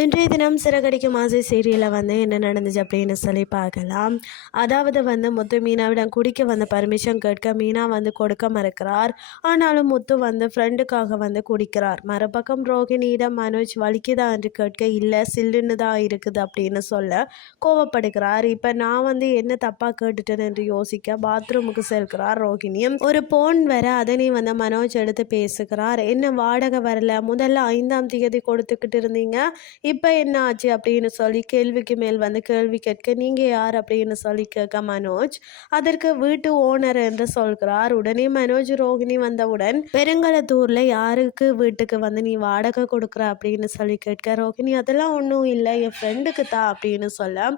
இன்றைய தினம் சிறகடிக்கும் ஆசை சீரியலில் வந்து என்ன நடந்துச்சு அப்படின்னு சொல்லி பார்க்கலாம். அதாவது வந்து முத்து மீனாவிடம் குடிக்க வந்து பர்மிஷன் கேட்க மீனா வந்து கொடுக்க மறுக்கிறார். ஆனாலும் முத்து வந்து ஃப்ரெண்டுக்காக வந்து குடிக்கிறார். மறுபக்கம் ரோகிணியிடம் மனோஜ் வலிக்குதா? என்று கேட்க இல்லை சில்லுன்னு தான் இருக்குது அப்படின்னு சொல்ல கோவப்படுகிறார். இப்போ நான் வந்து என்ன தப்பாக கேட்டுட்டேன்? என்று யோசிக்க பாத்ரூமுக்கு செல்கிறார் ரோகிணியும் ஒரு போன் வர அதனை வந்து மனோஜ் எடுத்து பேசுகிறார். என்ன வாடகை வரல? முதல்ல ஐந்தாம் தேதி கொடுத்துக்கிட்டு இருந்தீங்க. இப்போ என்ன ஆச்சு அப்படின்னு சொல்லி கேள்விக்கு மேல் வந்து கேள்வி கேட்க நீங்கள் யார் அப்படின்னு சொல்லி கேட்க மனோஜ் அதற்கு வீட்டு ஓனர் என்று சொல்கிறார். உடனே மனோஜ் ரோகிணி வந்தவுடன் பெருங்கலத்தூரில் யாருக்கு வீட்டுக்கு வந்து நீ வாடகை கொடுக்குற? அப்படின்னு சொல்லி கேட்க ரோகிணி அதெல்லாம் ஒன்றும் இல்லை. என் ஃப்ரெண்டுக்கு தான் அப்படின்னு சொல்ல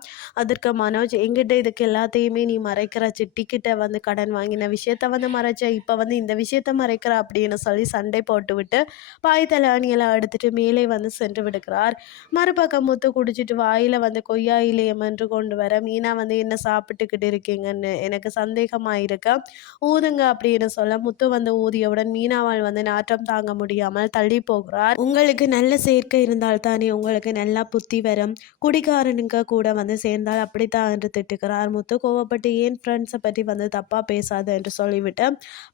அதற்கு மனோஜ் எங்கிட்ட இதுக்கு எல்லாத்தையுமே நீ மறைக்கிற? சிட்டிக்கிட்ட வந்து கடன் வாங்கின விஷயத்த வந்து மறைச்ச? இப்போ வந்து இந்த விஷயத்த மறைக்கிற? அப்படின்னு சொல்லி சண்டை போட்டுவிட்டு பாய் தலையணியெல்லாம் எடுத்துட்டு மேலே வந்து சென்று விடுகிறார். மறுபக்கம் முத்து குடிச்சிட்டு வாயில் வந்து கொய்யா இலையம் என்று கொண்டு வர மீனா வந்து என்ன சாப்பிட்டுக்கிட்டு இருக்கீங்கன்னு எனக்கு சந்தேகமாக இருக்க? ஊதுங்க அப்படின்னு சொல்ல முத்து வந்து ஊதியவுடன் மீனாவால் வந்து நாற்றம் தாங்க முடியாமல் தள்ளி போகிறார். உங்களுக்கு நல்ல சேர்க்கை இருந்தால் தானே உங்களுக்கு நல்லா புத்தி வரும். குடிகாரனுங்க கூட வந்து சேர்ந்தால் அப்படித்தான் என்று திட்டுகிறார் முத்து. கோவப்பட்டு ஏன் ஃப்ரெண்ட்ஸை பற்றி வந்து தப்பாக பேசாது என்று சொல்லிவிட்டு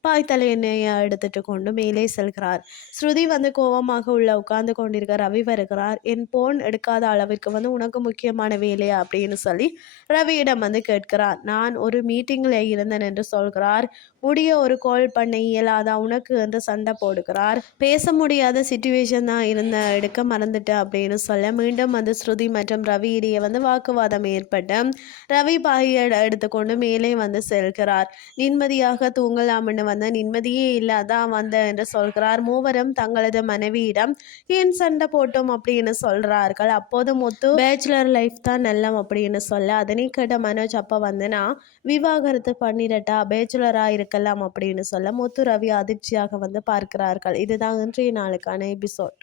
பாய்த்தலை எண்ணெயை எடுத்துட்டு கொண்டு மேலே செல்கிறார். ஸ்ருதி வந்து கோவமாக உள்ள உட்கார்ந்து கொண்டிருக்க ரவி வருகிறார். என் போன் எடுக்காத அளவிற்கு வந்து உனக்கு முக்கியமான வேலையா? அப்படின்னு சொல்லி ரவியிடம் வந்து கேட்கிறார். நான் ஒரு மீட்டிங்கில் இருந்தேன் என்று சொல்கிறார். முடிய ஒரு கால் பண்ண இயலாதா? உனக்கு? என்று சண்டை போடுகிறார். பேச முடியாத சுச்சுவேஷன் தான் இருந்த எடுக்க மறந்துட்டேன் அப்படின்னு சொல்ல மீண்டும் வந்து ஸ்ருதி மற்றும் ரவி இடையே வந்து வாக்குவாதம் ஏற்பட்டு ரவி பாயை எடுத்துக்கொண்டு மேலே வந்து செல்கிறார். நிம்மதியாக தூங்கலாம்னு வந்த நிம்மதியே இல்லாதான் வந்த? என்று சொல்கிறார். மூவரும் தங்களது மனைவியிடம் ஏன் சண்டை போட்டோம்? அப்படின்னு சொல்கிறார்கள் அப்போது முத்து பேச்சுலர் லைஃப் தான் நல்லம் அப்படின்னு சொல்ல அதனை கேட்ட மனோஜ் அப்போ வந்து விவாகரத்து பண்ணிடட்டா? பேச்சுலராக இருக்கலாம் அப்படின்னு சொல்ல முத்து ரவி அதிர்ச்சியாக வந்து பார்க்கிறார்கள். இதுதான் இன்றைய நாளுக்கான எபிசோட்.